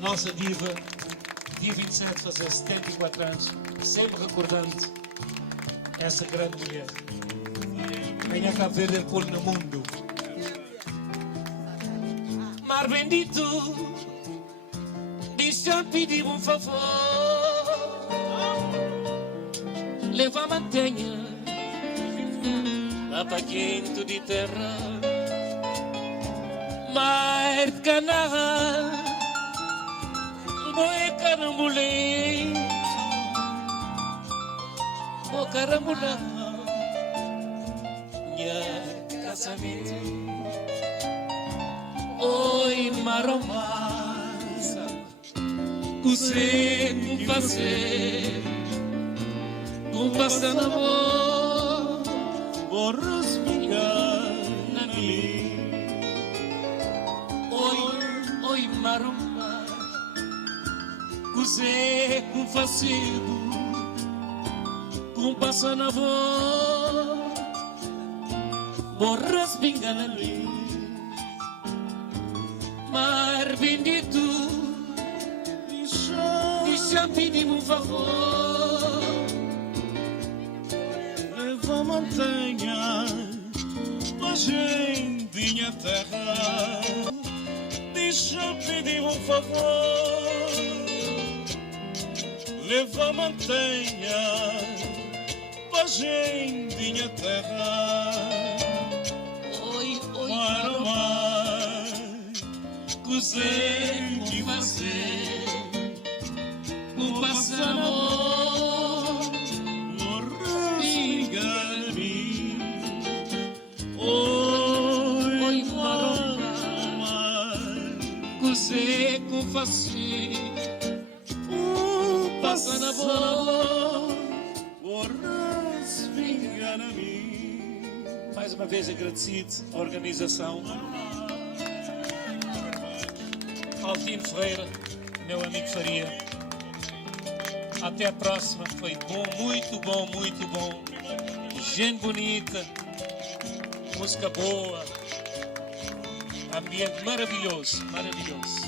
nossa diva, dia 27, fazer 74 anos, sempre recordando essa grande mulher. Venha cá ver el pôr no mundo. Mar bendito, deixa pedir um favor. Leva a mantenha lá para quinto de terra. Mar de Canaã, boi carambolê, o carambolã, minha casamento. Oi, maromança, você com fazer, com passando amor, vou respirar na minha. Oi, maromança, você com fazer, com passando amor, vou respirar na minha. Mar bendito, deixa pedir um favor. Leva a montanha, a gente minha terra. Deixa pedir um favor. Leva a montanha, a gente minha terra. Oi, Mar ao mar, Cusê, que você, o passando amor, respingar mim. Oi, mar, Cusê, com você, o passando amor. respingar a mim. Mais uma vez agradecido à organização. Altino Ferreira, meu amigo Faria. Até a próxima, foi bom, muito bom, muito bom. Gente bonita, música boa, ambiente maravilhoso, maravilhoso.